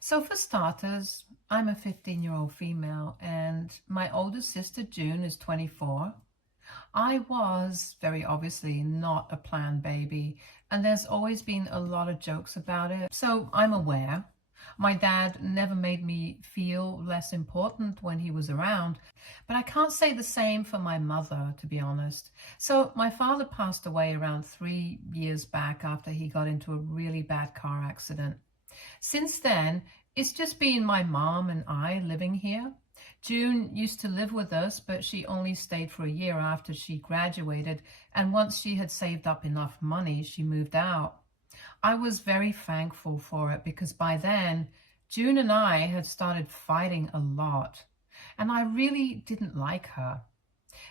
So for starters, I'm a 15-year-old female and my older sister June is 24. I was very obviously not a planned baby, and there's always been a lot of jokes about it, so I'm aware. My dad never made me feel less important when he was around, but I can't say the same for my mother, to be honest. So my father passed away around 3 years back after he got into a really bad car accident. Since then, it's just been my mom and I living here. June used to live with us, but she only stayed for a year after she graduated, and once she had saved up enough money, she moved out. I was very thankful for it because by then, June and I had started fighting a lot, and I really didn't like her.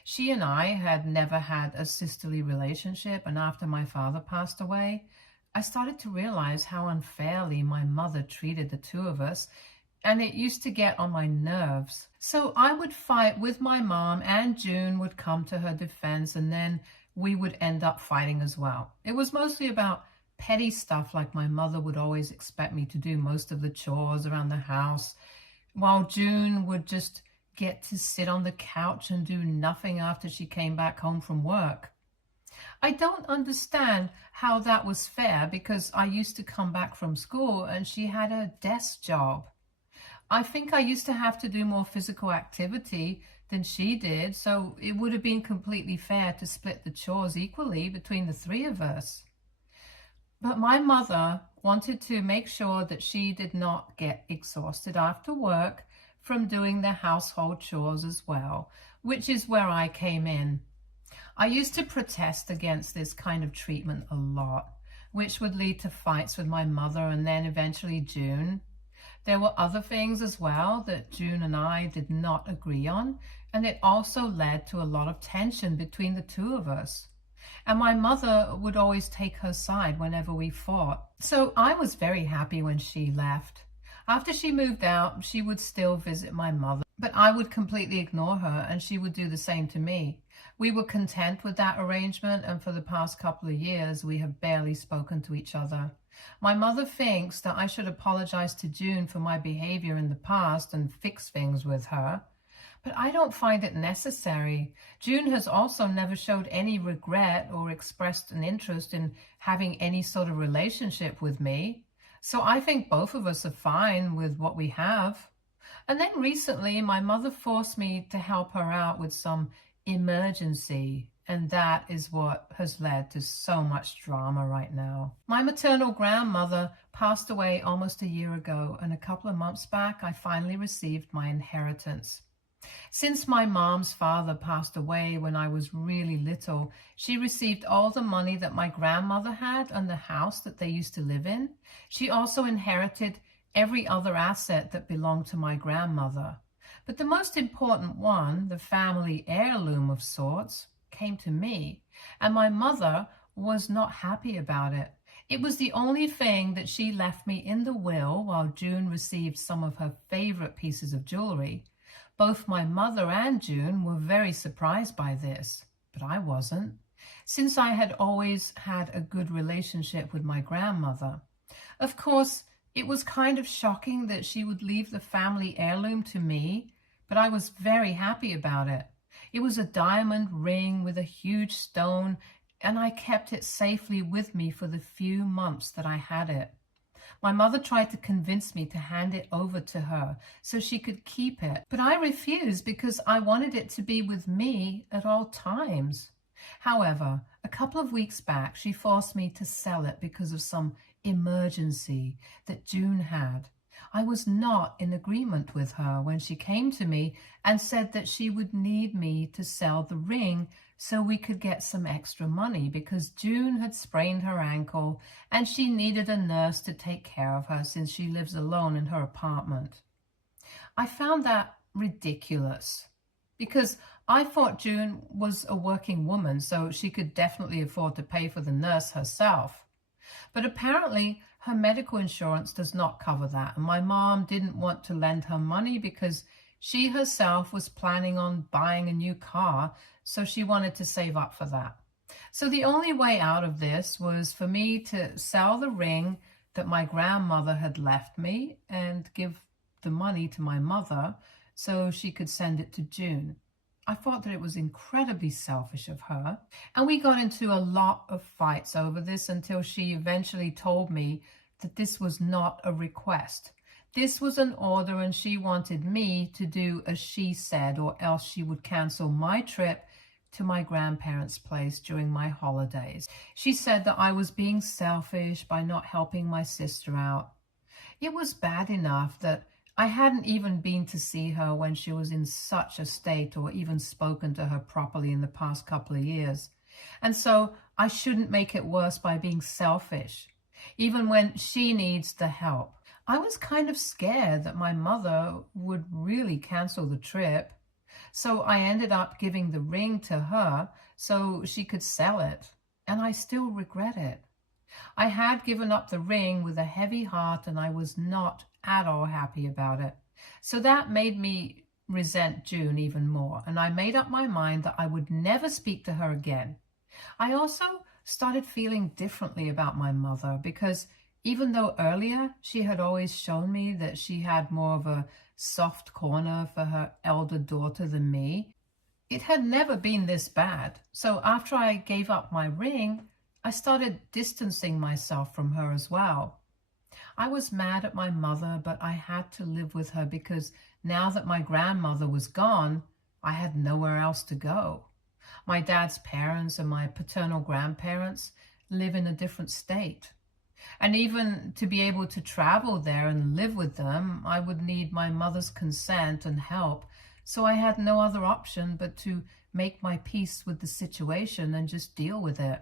She and I had never had a sisterly relationship, and after my father passed away, I started to realize how unfairly my mother treated the two of us, and it used to get on my nerves. So I would fight with my mom, and June would come to her defense, and then we would end up fighting as well. It was mostly about petty stuff, like my mother would always expect me to do most of the chores around the house, while June would just get to sit on the couch and do nothing after she came back home from work. I don't understand how that was fair because I used to come back from school and she had a desk job. I think I used to have to do more physical activity than she did, so it would have been completely fair to split the chores equally between the three of us. But my mother wanted to make sure that she did not get exhausted after work from doing the household chores as well, which is where I came in. I used to protest against this kind of treatment a lot, which would lead to fights with my mother and then eventually June. There were other things as well that June and I did not agree on, and it also led to a lot of tension between the two of us. And my mother would always take her side whenever we fought. So I was very happy when she left. After she moved out, she would still visit my mother, but I would completely ignore her and she would do the same to me. We were content with that arrangement, and for the past couple of years, we have barely spoken to each other. My mother thinks that I should apologize to June for my behavior in the past and fix things with her, but I don't find it necessary. June has also never showed any regret or expressed an interest in having any sort of relationship with me. So I think both of us are fine with what we have. And then recently, my mother forced me to help her out with some emergency, and that is what has led to so much drama right now. My maternal grandmother passed away almost a year ago, and a couple of months back, I finally received my inheritance. Since my mom's father passed away when I was really little, she received all the money that my grandmother had and the house that they used to live in. She also inherited every other asset that belonged to my grandmother. But the most important one, the family heirloom of sorts, came to me, and my mother was not happy about it. It was the only thing that she left me in the will while June received some of her favorite pieces of jewelry. Both my mother and June were very surprised by this, but I wasn't, since I had always had a good relationship with my grandmother. Of course, it was kind of shocking that she would leave the family heirloom to me, but I was very happy about it. It was a diamond ring with a huge stone, and I kept it safely with me for the few months that I had it. My mother tried to convince me to hand it over to her so she could keep it, but I refused because I wanted it to be with me at all times. However, a couple of weeks back, she forced me to sell it because of some emergency that June had. I was not in agreement with her when she came to me and said that she would need me to sell the ring so we could get some extra money because June had sprained her ankle and she needed a nurse to take care of her since she lives alone in her apartment. I found that ridiculous because I thought June was a working woman, so she could definitely afford to pay for the nurse herself. But apparently her medical insurance does not cover that, and my mom didn't want to lend her money because she herself was planning on buying a new car, so she wanted to save up for that. So the only way out of this was for me to sell the ring that my grandmother had left me and give the money to my mother so she could send it to June. I thought that it was incredibly selfish of her. And we got into a lot of fights over this until she eventually told me that this was not a request. This was an order, and she wanted me to do as she said, or else she would cancel my trip to my grandparents' place during my holidays. She said that I was being selfish by not helping my sister out. It was bad enough that I hadn't even been to see her when she was in such a state, or even spoken to her properly in the past couple of years. And so I shouldn't make it worse by being selfish, even when she needs the help. I was kind of scared that my mother would really cancel the trip. So I ended up giving the ring to her so she could sell it. And I still regret it. I had given up the ring with a heavy heart, and I was not at all happy about it. So that made me resent June even more. And I made up my mind that I would never speak to her again. I also started feeling differently about my mother, because even though earlier she had always shown me that she had more of a soft corner for her elder daughter than me, it had never been this bad. So after I gave up my ring, I started distancing myself from her as well. I was mad at my mother, but I had to live with her because now that my grandmother was gone, I had nowhere else to go. My dad's parents and my paternal grandparents live in a different state. And even to be able to travel there and live with them, I would need my mother's consent and help. So I had no other option but to make my peace with the situation and just deal with it.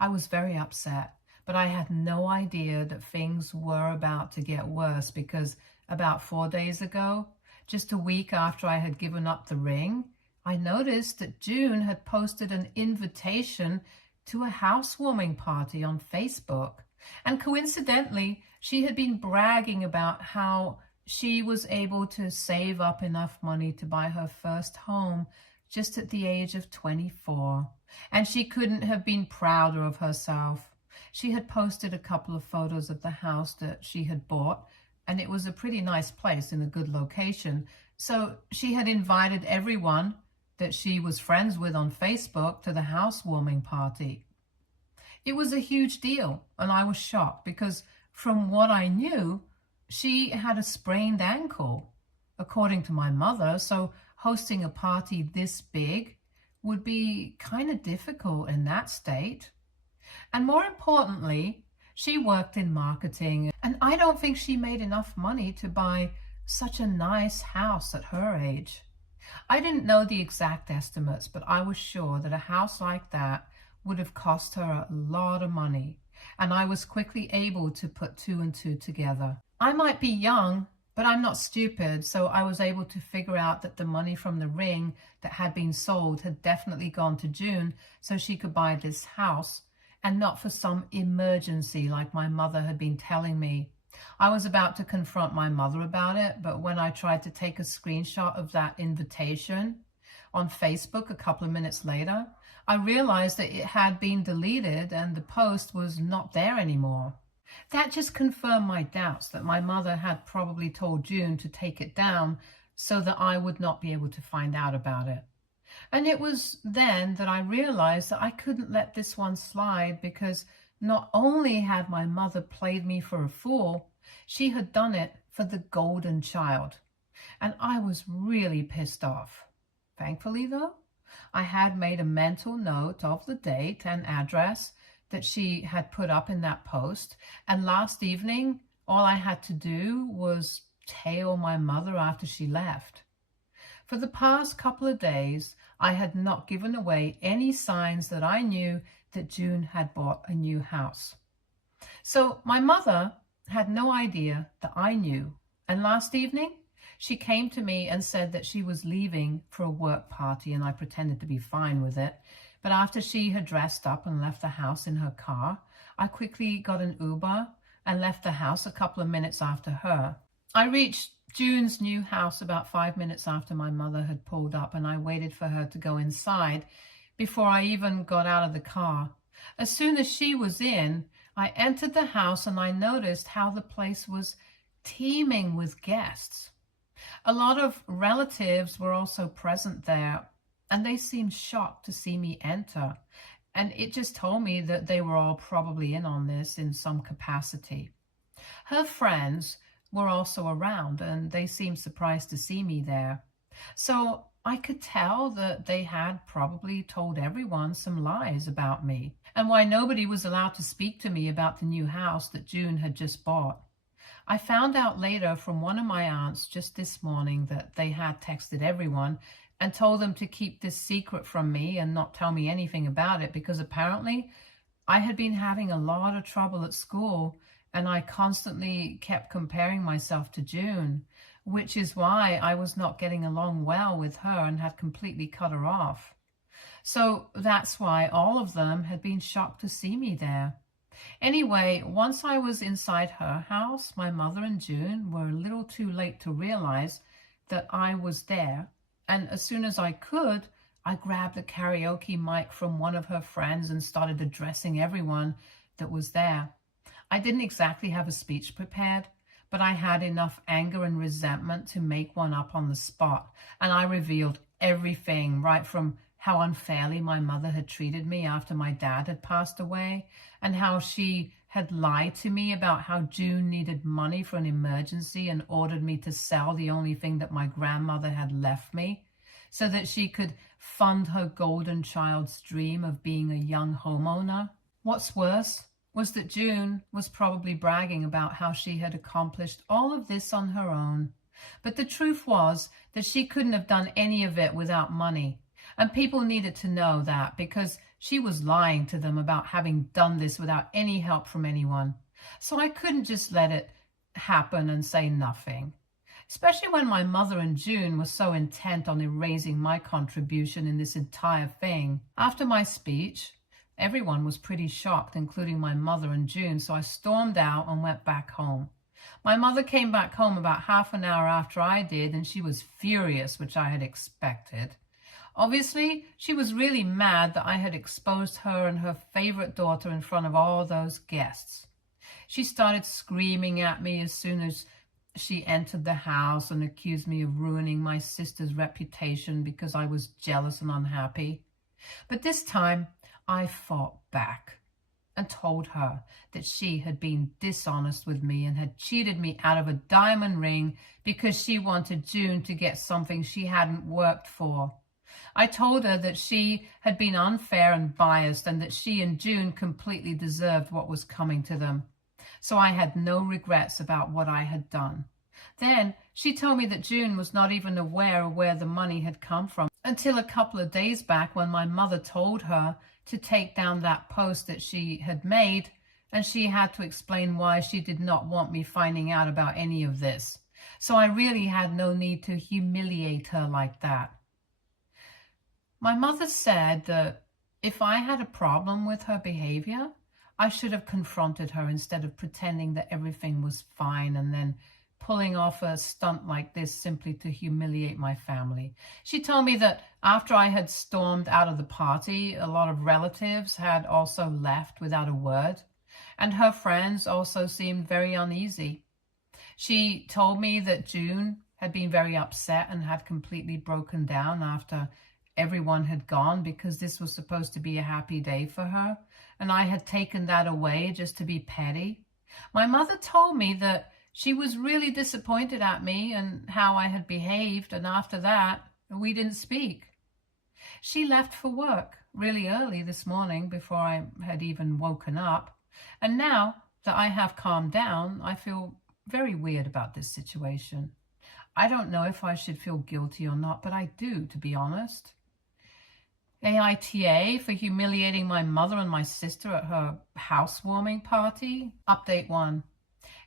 I was very upset, but I had no idea that things were about to get worse, because about 4 days ago, just a week after I had given up the ring, I noticed that June had posted an invitation to a housewarming party on Facebook. And coincidentally, she had been bragging about how she was able to save up enough money to buy her first home just at the age of 24. And she couldn't have been prouder of herself. She had posted a couple of photos of the house that she had bought, and it was a pretty nice place in a good location. So she had invited everyone that she was friends with on Facebook to the housewarming party. It was a huge deal, and I was shocked because from what I knew, she had a sprained ankle, according to my mother, so hosting a party this big would be kind of difficult in that state. And more importantly, she worked in marketing, and I don't think she made enough money to buy such a nice house at her age. I didn't know the exact estimates, but I was sure that a house like that would have cost her a lot of money, and I was quickly able to put two and two together. I might be young, but I'm not stupid, so I was able to figure out that the money from the ring that had been sold had definitely gone to June so she could buy this house, and not for some emergency like my mother had been telling me. I was about to confront my mother about it, but when I tried to take a screenshot of that invitation on Facebook a couple of minutes later, I realized that it had been deleted and the post was not there anymore. That just confirmed my doubts that my mother had probably told June to take it down so that I would not be able to find out about it. And it was then that I realized that I couldn't let this one slide, because not only had my mother played me for a fool, she had done it for the golden child. And I was really pissed off. Thankfully, though, I had made a mental note of the date and address that she had put up in that post. And last evening, all I had to do was tail my mother after she left. For the past couple of days, I had not given away any signs that I knew that June had bought a new house. So my mother had no idea that I knew. And last evening, she came to me and said that she was leaving for a work party, and I pretended to be fine with it. But after she had dressed up and left the house in her car, I quickly got an Uber and left the house a couple of minutes after her. I reached June's new house about 5 minutes after my mother had pulled up, and I waited for her to go inside before I even got out of the car. As soon as she was in, I entered the house and I noticed how the place was teeming with guests. A lot of relatives were also present there, and they seemed shocked to see me enter. And it just told me that they were all probably in on this in some capacity. Her friends were also around, and they seemed surprised to see me there. So I could tell that they had probably told everyone some lies about me, and why nobody was allowed to speak to me about the new house that June had just bought. I found out later from one of my aunts just this morning that they had texted everyone and told them to keep this secret from me and not tell me anything about it, because apparently I had been having a lot of trouble at school and I constantly kept comparing myself to June, which is why I was not getting along well with her and had completely cut her off. So that's why all of them had been shocked to see me there. Anyway, once I was inside her house, my mother and June were a little too late to realize that I was there. And as soon as I could, I grabbed the karaoke mic from one of her friends and started addressing everyone that was there. I didn't exactly have a speech prepared, but I had enough anger and resentment to make one up on the spot. And I revealed everything, right from how unfairly my mother had treated me after my dad had passed away, and how she had lied to me about how June needed money for an emergency and ordered me to sell the only thing that my grandmother had left me so that she could fund her golden child's dream of being a young homeowner. What's worse was that June was probably bragging about how she had accomplished all of this on her own. But the truth was that she couldn't have done any of it without money. And people needed to know that, because she was lying to them about having done this without any help from anyone. So I couldn't just let it happen and say nothing, especially when my mother and June were so intent on erasing my contribution in this entire thing. After my speech, everyone was pretty shocked, including my mother and June, so I stormed out and went back home. My mother came back home about half an hour after I did, and she was furious, which I had expected. Obviously, she was really mad that I had exposed her and her favorite daughter in front of all those guests. She started screaming at me as soon as she entered the house and accused me of ruining my sister's reputation because I was jealous and unhappy. But this time, I fought back and told her that she had been dishonest with me and had cheated me out of a diamond ring because she wanted June to get something she hadn't worked for. I told her that she had been unfair and biased and that she and June completely deserved what was coming to them. So I had no regrets about what I had done. Then she told me that June was not even aware of where the money had come from until a couple of days back, when my mother told her to take down that post that she had made, and she had to explain why she did not want me finding out about any of this. So I really had no need to humiliate her like that. My mother said that if I had a problem with her behavior, I should have confronted her instead of pretending that everything was fine and then pulling off a stunt like this simply to humiliate my family. She told me that after I had stormed out of the party, a lot of relatives had also left without a word, and her friends also seemed very uneasy. She told me that June had been very upset and had completely broken down after everyone had gone, because this was supposed to be a happy day for her, and I had taken that away just to be petty. My mother told me that she was really disappointed at me and how I had behaved, and after that, we didn't speak. She left for work really early this morning before I had even woken up, and now that I have calmed down, I feel very weird about this situation. I don't know if I should feel guilty or not, but I do, to be honest. AITA for humiliating my mother and my sister at her housewarming party. Update 1.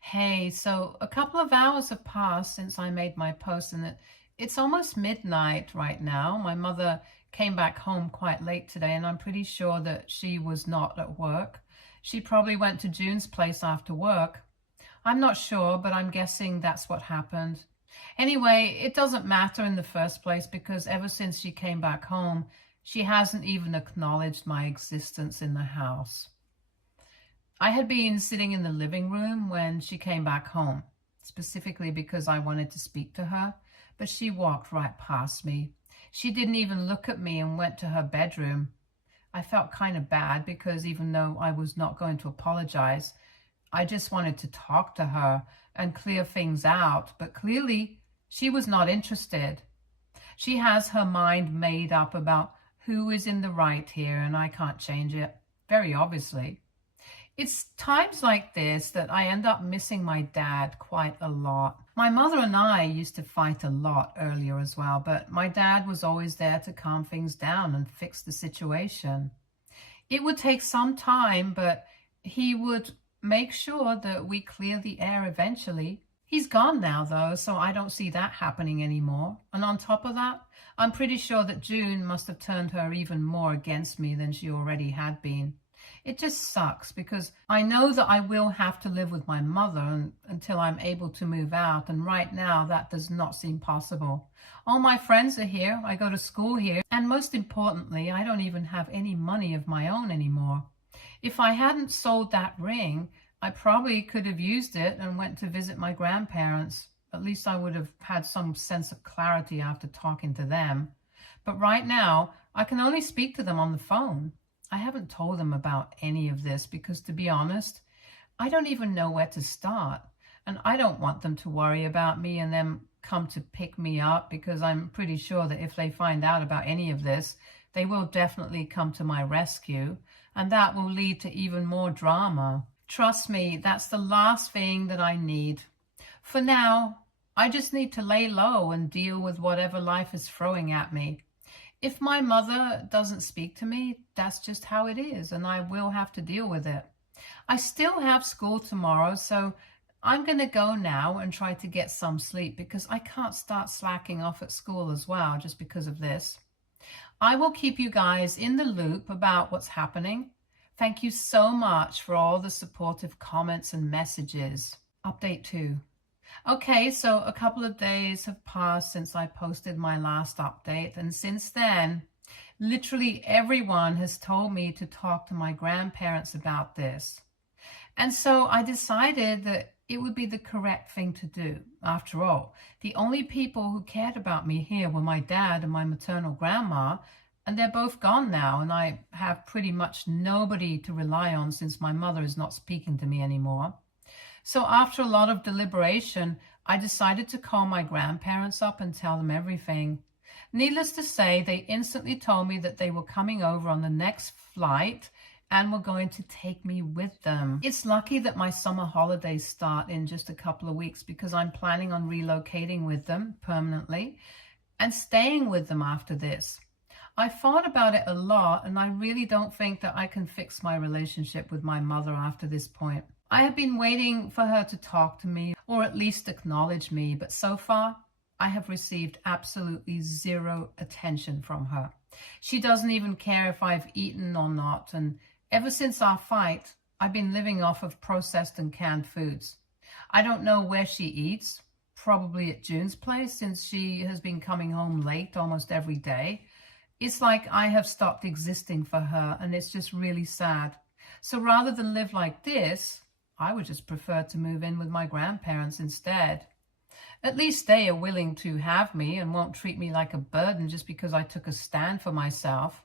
Hey, so a couple of hours have passed since I made my post, and it's almost midnight right now. My mother came back home quite late today, and I'm pretty sure that she was not at work. She probably went to June's place after work. I'm not sure, but I'm guessing that's what happened. Anyway, it doesn't matter in the first place, because ever since she came back home, she hasn't even acknowledged my existence in the house. I had been sitting in the living room when she came back home, specifically because I wanted to speak to her, but she walked right past me. She didn't even look at me and went to her bedroom. I felt kind of bad because even though I was not going to apologize, I just wanted to talk to her and clear things out, but clearly she was not interested. She has her mind made up about who is in the right here, and I can't change it, very obviously. It's times like this that I end up missing my dad quite a lot. My mother and I used to fight a lot earlier as well, but my dad was always there to calm things down and fix the situation. It would take some time, but he would make sure that we clear the air eventually. He's gone now though, so I don't see that happening anymore. And on top of that, I'm pretty sure that June must have turned her even more against me than she already had been. It just sucks because I know that I will have to live with my mother until I'm able to move out, and right now that does not seem possible. All my friends are here, I go to school here, and most importantly, I don't even have any money of my own anymore. If I hadn't sold that ring, I probably could have used it and went to visit my grandparents. At least I would have had some sense of clarity after talking to them. But right now, I can only speak to them on the phone. I haven't told them about any of this because, to be honest, I don't even know where to start. And I don't want them to worry about me and them come to pick me up, because I'm pretty sure that if they find out about any of this, they will definitely come to my rescue, and that will lead to even more drama. Trust me, that's the last thing that I need. For now, I just need to lay low and deal with whatever life is throwing at me. If my mother doesn't speak to me, that's just how it is, and I will have to deal with it. I still have school tomorrow, so I'm going to go now and try to get some sleep because I can't start slacking off at school as well just because of this. I will keep you guys in the loop about what's happening. Thank you so much for all the supportive comments and messages. Update 2. Okay, so a couple of days have passed since I posted my last update, and since then, literally everyone has told me to talk to my grandparents about this. And so I decided that it would be the correct thing to do. After all, the only people who cared about me here were my dad and my maternal grandma, and they're both gone now, and I have pretty much nobody to rely on since my mother is not speaking to me anymore. So after a lot of deliberation, I decided to call my grandparents up and tell them everything. Needless to say, they instantly told me that they were coming over on the next flight and were going to take me with them. It's lucky that my summer holidays start in just a couple of weeks because I'm planning on relocating with them permanently and staying with them after this. I thought about it a lot, and I really don't think that I can fix my relationship with my mother after this point. I have been waiting for her to talk to me or at least acknowledge me, but so far I have received absolutely zero attention from her. She doesn't even care if I've eaten or not, and ever since our fight, I've been living off of processed and canned foods. I don't know where she eats, probably at June's place since she has been coming home late almost every day. It's like I have stopped existing for her, and it's just really sad. So rather than live like this, I would just prefer to move in with my grandparents instead. At least they are willing to have me and won't treat me like a burden just because I took a stand for myself.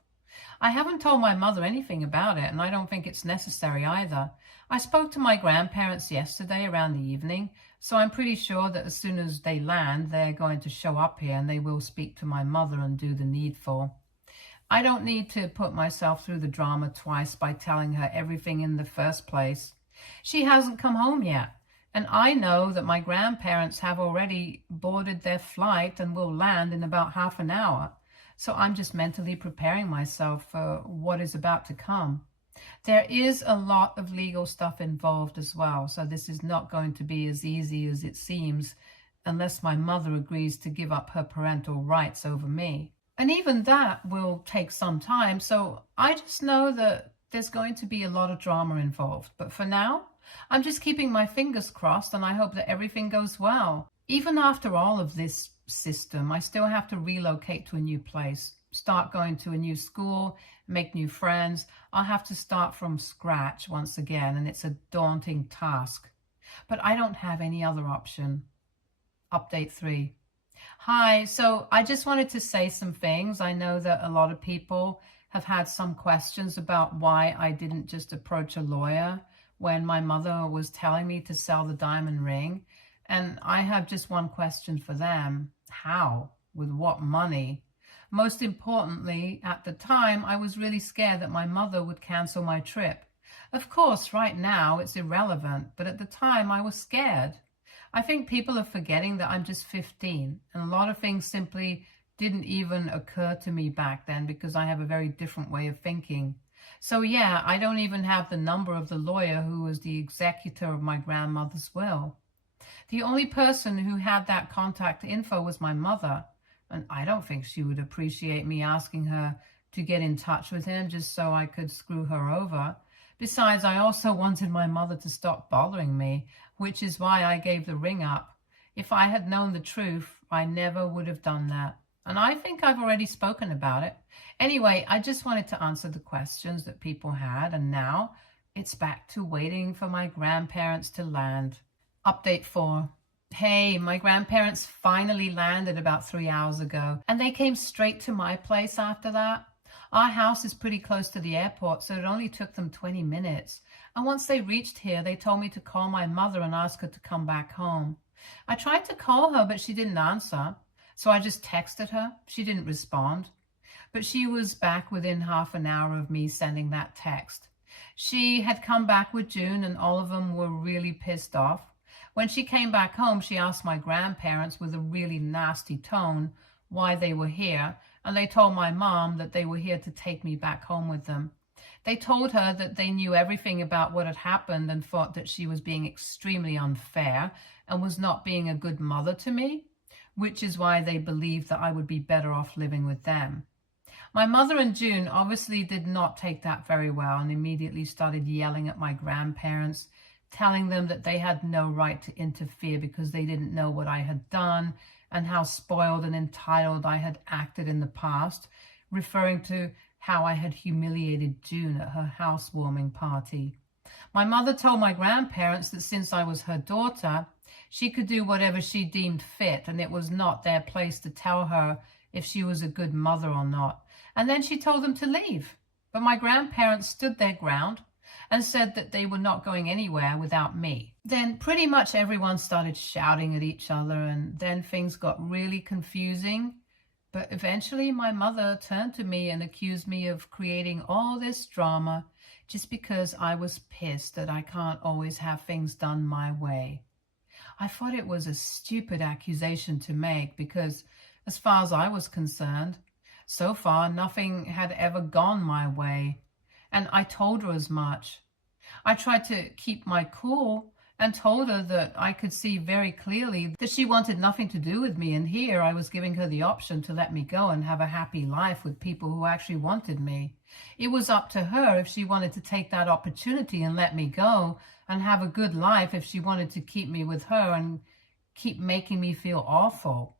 I haven't told my mother anything about it, and I don't think it's necessary either. I spoke to my grandparents yesterday around the evening, so I'm pretty sure that as soon as they land, they're going to show up here and they will speak to my mother and do the needful. I don't need to put myself through the drama twice by telling her everything in the first place. She hasn't come home yet, and I know that my grandparents have already boarded their flight and will land in about half an hour. So I'm just mentally preparing myself for what is about to come. There is a lot of legal stuff involved as well, so this is not going to be as easy as it seems unless my mother agrees to give up her parental rights over me. And even that will take some time, so I just know that there's going to be a lot of drama involved. But for now, I'm just keeping my fingers crossed, and I hope that everything goes well. Even after all of this system, I still have to relocate to a new place. start going to a new school, make new friends. I'll have to start from scratch once again, and it's a daunting task. But I don't have any other option. Update 3. Hi, so I just wanted to say some things. I know that a lot of people have had some questions about why I didn't just approach a lawyer when my mother was telling me to sell the diamond ring. And I have just one question for them. How? With what money? Most importantly, at the time, I was really scared that my mother would cancel my trip. Of course, right now it's irrelevant, but at the time I was scared. I think people are forgetting that I'm just 15, and a lot of things simply didn't even occur to me back then because I have a very different way of thinking. So yeah, I don't even have the number of the lawyer who was the executor of my grandmother's will. The only person who had that contact info was my mother, and I don't think she would appreciate me asking her to get in touch with him just so I could screw her over. Besides, I also wanted my mother to stop bothering me, which is why I gave the ring up. If I had known the truth, I never would have done that. And I think I've already spoken about it. Anyway, I just wanted to answer the questions that people had, and now it's back to waiting for my grandparents to land. Update 4. Hey, my grandparents finally landed about 3 hours ago, and they came straight to my place after that. Our house is pretty close to the airport, so it only took them 20 minutes. And once they reached here, they told me to call my mother and ask her to come back home. I tried to call her, but she didn't answer. So I just texted her. She didn't respond. But she was back within half an hour of me sending that text. She had come back with June, and all of them were really pissed off. When she came back home, she asked my grandparents with a really nasty tone why they were here, and they told my mom that they were here to take me back home with them. They told her that they knew everything about what had happened and thought that she was being extremely unfair and was not being a good mother to me, which is why they believed that I would be better off living with them. My mother and June obviously did not take that very well and immediately started yelling at my grandparents, telling them that they had no right to interfere because they didn't know what I had done and how spoiled and entitled I had acted in the past, referring to how I had humiliated June at her housewarming party. My mother told my grandparents that since I was her daughter, she could do whatever she deemed fit, and it was not their place to tell her if she was a good mother or not. And then she told them to leave. But my grandparents stood their ground and said that they were not going anywhere without me. Then pretty much everyone started shouting at each other, and then things got really confusing. But eventually my mother turned to me and accused me of creating all this drama just because I was pissed that I can't always have things done my way. I thought it was a stupid accusation to make because, as far as I was concerned, so far nothing had ever gone my way. And I told her as much. I tried to keep my cool and told her that I could see very clearly that she wanted nothing to do with me, and here I was giving her the option to let me go and have a happy life with people who actually wanted me. It was up to her if she wanted to take that opportunity and let me go and have a good life, if she wanted to keep me with her and keep making me feel awful.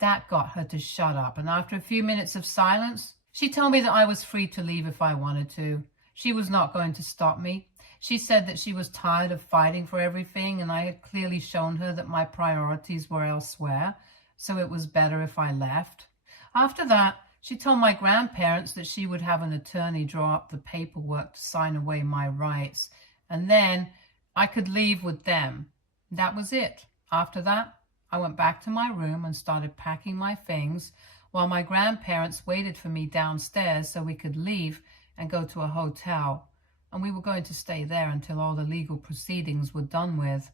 That got her to shut up, and after a few minutes of silence, she told me that I was free to leave if I wanted to. She was not going to stop me. She said that she was tired of fighting for everything, and I had clearly shown her that my priorities were elsewhere, so it was better if I left. After that, she told my grandparents that she would have an attorney draw up the paperwork to sign away my rights, and then I could leave with them. That was it. After that, I went back to my room and started packing my things while my grandparents waited for me downstairs so we could leave and go to a hotel. And we were going to stay there until all the legal proceedings were done with.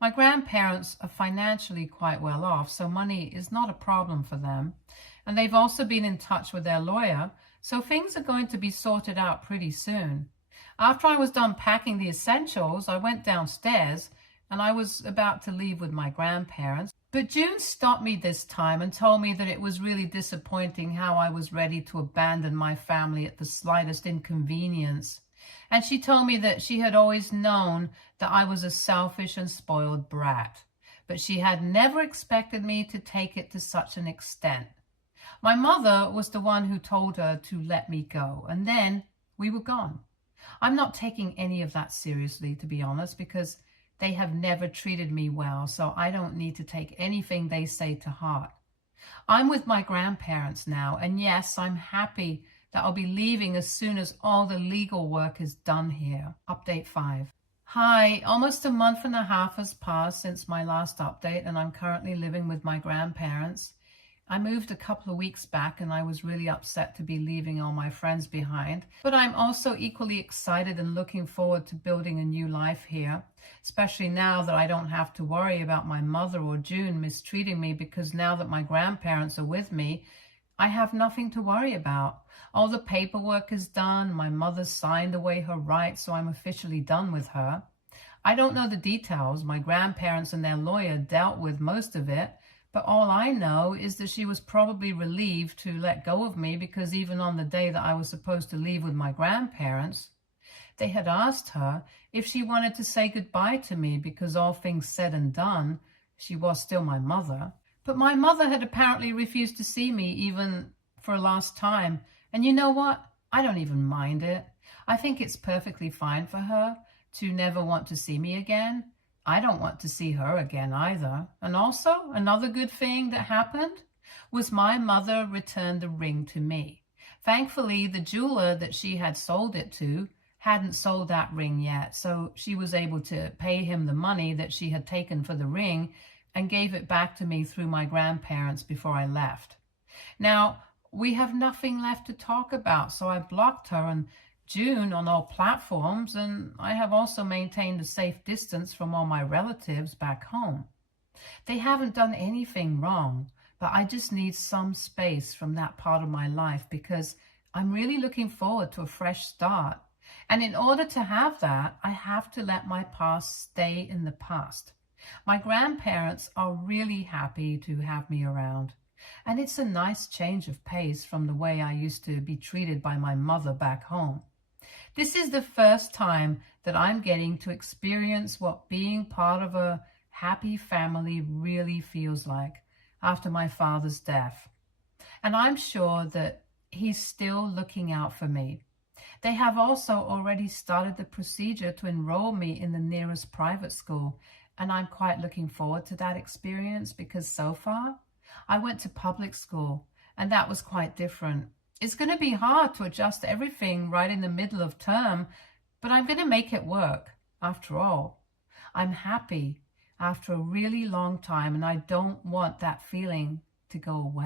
My grandparents are financially quite well off, so money is not a problem for them. And they've also been in touch with their lawyer, so things are going to be sorted out pretty soon. After I was done packing the essentials, I went downstairs and I was about to leave with my grandparents. But June stopped me this time and told me that it was really disappointing how I was ready to abandon my family at the slightest inconvenience. And she told me that she had always known that I was a selfish and spoiled brat, but she had never expected me to take it to such an extent. My mother was the one who told her to let me go, and then we were gone. I'm not taking any of that seriously, to be honest, because they have never treated me well, so I don't need to take anything they say to heart. I'm with my grandparents now, and yes, I'm happy that I'll be leaving as soon as all the legal work is done here. Update 5. Hi, almost a month and a half has passed since my last update, and I'm currently living with my grandparents. I moved a couple of weeks back and I was really upset to be leaving all my friends behind, but I'm also equally excited and looking forward to building a new life here, especially now that I don't have to worry about my mother or June mistreating me, because now that my grandparents are with me, I have nothing to worry about. All the paperwork is done, my mother signed away her rights, so I'm officially done with her. I don't know the details. My grandparents and their lawyer dealt with most of it, but all I know is that she was probably relieved to let go of me, because even on the day that I was supposed to leave with my grandparents, they had asked her if she wanted to say goodbye to me, because all things said and done, she was still my mother. But my mother had apparently refused to see me even for a last time. And you know what? I don't even mind it. I think it's perfectly fine for her to never want to see me again. I don't want to see her again either. And also, another good thing that happened was my mother returned the ring to me. Thankfully, the jeweler that she had sold it to hadn't sold that ring yet, so she was able to pay him the money that she had taken for the ring and gave it back to me through my grandparents before I left. Now, we have nothing left to talk about, so I blocked her and June on all platforms, and I have also maintained a safe distance from all my relatives back home. They haven't done anything wrong, but I just need some space from that part of my life, because I'm really looking forward to a fresh start. And in order to have that, I have to let my past stay in the past. My grandparents are really happy to have me around, and it's a nice change of pace from the way I used to be treated by my mother back home. This is the first time that I'm getting to experience what being part of a happy family really feels like after my father's death. And I'm sure that he's still looking out for me. They have also already started the procedure to enroll me in the nearest private school, and I'm quite looking forward to that experience, because so far I went to public school and that was quite different. It's going to be hard to adjust everything right in the middle of term, but I'm going to make it work. After all, I'm happy after a really long time, and I don't want that feeling to go away.